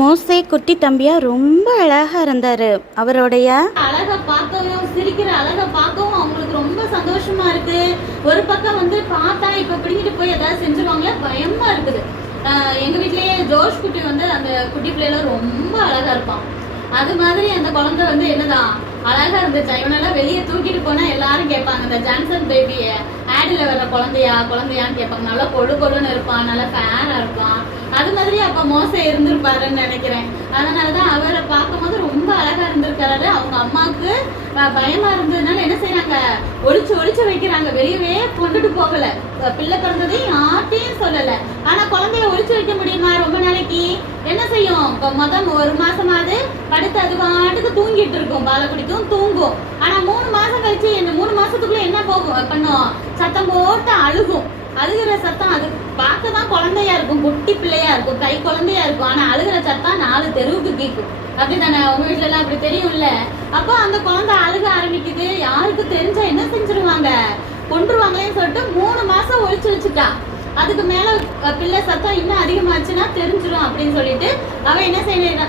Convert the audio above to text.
மோசே குட்டி தம்பியா ரொம்ப அழகா இருந்தாரு. அவருடைய அழகை பார்க்கவும் சிரிக்கிற அழகை பார்க்கவும் அவங்களுக்கு ரொம்ப சந்தோஷமா இருக்கு. ஒரு பக்கம் வந்து பார்த்தா இப்ப பிடிங்கிட்டு போய் ஏதாவது செஞ்சுருவாங்களா பயமா இருக்குது. எங்க வீட்லயே ஜோஷ் குட்டி வந்து அந்த குட்டி பிள்ளைல ரொம்ப அழகா இருப்பான். அது மாதிரி அந்த குழந்தை வந்து என்னதான் அழகா இருந்துச்சு. இவனெல்லாம் வெளியே தூக்கிட்டு போனா எல்லாரும் கேட்பாங்க, இந்த ஜான்சன் பேபிய ஆடுல வர குழந்தையான்னு கேட்பாங்க. நல்லா கொழுன்னு இருப்பான், நல்லா ஃபேரா இருப்பான். அது மாதிரி அப்ப மோசே இருந்திருப்பாருன்னு நினைக்கிறேன். அதனாலதான் அவரை பார்க்கும் போது ரொம்ப அழகா இருந்திருக்காரு. அவங்க அம்மாவுக்கு பயமா இருந்ததுனால என்ன செய்யறாங்க, ஒளிச்சு வைக்கிறாங்க. வெளியவே கொண்டுட்டு போகல. பிள்ளை பிறந்ததையும் யார்ட்டையும் சொல்லல. ஆனா குழந்தைய ஒளிச்சு வைக்க முடியுமா ரொம்ப நாளைக்கு? என்ன செய்யும், மொதல் 1 மாசமாவது படுத்து அது பாட்டுக்கு தூங்கிட்டு இருக்கும், பாலை குடிக்கும், தூங்கும். ஆனா 3 மாசம் கழிச்சு 3 மாசத்துக்குள்ள என்ன பண்ணும், சத்தம் போட்டு அழுகும். அழுகிற சத்தம் அது பார்க்கதான் குழந்தையா இருக்கும், குட்டி பிள்ளையா இருக்கும், கை குழந்தையா இருக்கும். ஆனா அழுகிற சத்தம் 4 தெருவுக்கு கேட்கும். அப்படித்தானே? உங்க வீட்டுல எல்லாம் அப்படி தெரியும்ல. அப்போ அந்த குழந்தை அழுக ஆரம்பிக்குது. யாருக்கு தெரிஞ்சா என்ன செஞ்சிருவாங்க, கொன்றுவாங்களேன்னு சொல்லிட்டு 3 மாசம் ஒழிச்சு வச்சுட்டா. அதுக்கு மேல பிள்ளை சத்தம் இன்னும் அதிகமாச்சுன்னா தெரிஞ்சிடும் அப்படின்னு சொல்லிட்டு அவ என்ன செய்யறான்